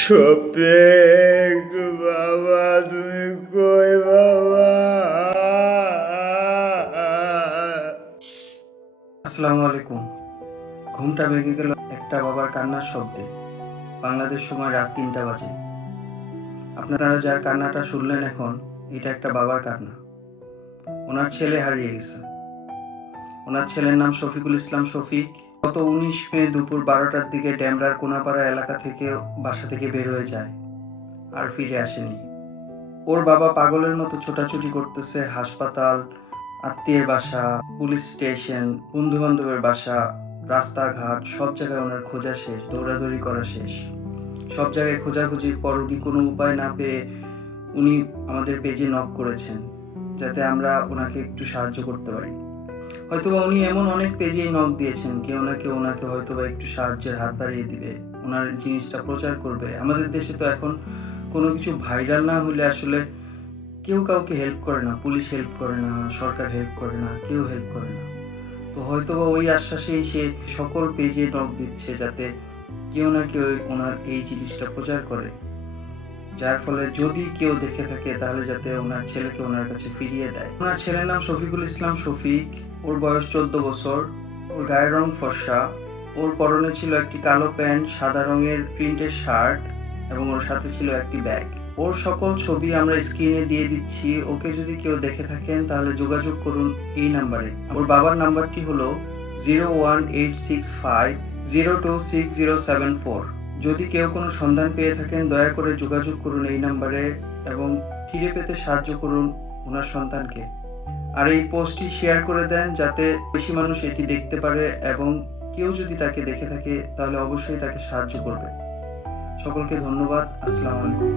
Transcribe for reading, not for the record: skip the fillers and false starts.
শফিক বাবা, তুমি কই বাবা? আসসালামু আলাইকুম। ঘুমটা ভেঙে গেল একটা বাবার কান্নার শব্দে। বাংলাদেশ সময় রাত ৩টা বাজে। আপনারা যার কান্নাটা শুনলেন এখন, এটা একটা বাবার কান্না। ওনার ছেলে হারিয়ে গেছে। ওনার ছেলের নাম শফিকুল ইসলাম শফিক। গত ১৯ মে দুপুর ১২টার দিকে ডেমরার কোনাপাড়া এলাকা থেকে বাসা থেকে বের হয়ে যায়, আর ফিরে আসেনি। ওর বাবা পাগলের মতো ছোটাছুটি করতেছে হাসপাতাল, আত্মীয়ের বাসা, পুলিশ স্টেশন, বন্ধু বান্ধবের বাসা, রাস্তাঘাট, সব জায়গায় ওনার খোঁজা শেষ, দৌড়াদৌড়ি করা শেষ। সব জায়গায় খোঁজাখুঁজির পর উনি কোনো উপায় না পেয়ে উনি আমাদের পেজে নক করেছেন, যাতে আমরা ওনাকে একটু সাহায্য করতে পারি। হয়তোবা উনি এমন অনেক পেজেই নক দিয়েছেন, কেউ না কেউ ওনাকে হয়তোবা একটু সাহায্যের হাত বাড়িয়ে দিবে, ওনার জিনিসটা প্রচার করবে। আমাদের দেশে তো এখন কোনো কিছু ভাইরাল না হলে আসলে কেউ কাউকে হেল্প করে না, পুলিশ হেল্প করে না, সরকার হেল্প করে না, কেউ হেল্প করে না। তো হয়তোবা ওই আশ্বাসেই সে সকল পেজে নক দিচ্ছে, যাতে কেউ না কেউ ওনার এই জিনিসটা প্রচার করে, যার ফলে যদি কেউ দেখে থাকে তাহলে যাতে ওনার ছেলেকে ওনার কাছে ফিরিয়ে দেয়। ওনার ছেলের নাম শফিকুল ইসলাম শফিক। ওর বয়স ১৪ বছর। ওর গায়ের রং ফর্সা। ওর পরনে ছিল একটি কালো প্যান্ট, সাদা রঙের প্রিন্টের শার্ট এবং ওর সাথে ছিল একটি ব্যাগ। ওর সকল ছবি আমরা স্ক্রিনে দিয়ে দিচ্ছি। ওকে যদি কেউ দেখে থাকেন তাহলে যোগাযোগ করুন এই নাম্বারে। ওর বাবার নাম্বারটি হলো 01865026074। যদি কেউ কোনো সন্ধান পেয়ে থাকেন দয়া করে যোগাযোগ করুন এই নাম্বারে এবং ফিরে পেতে সাহায্য করুন ওনার সন্তানকে। আর এই পোস্টটি শেয়ার করে দেন, যাতে বেশি মানুষ এটি দেখতে পারে এবং কেউ যদি তাকে দেখে থাকে তাহলে অবশ্যই তাকে সাহায্য করবে। সকলকে ধন্যবাদ। আসসালামু আলাইকুম।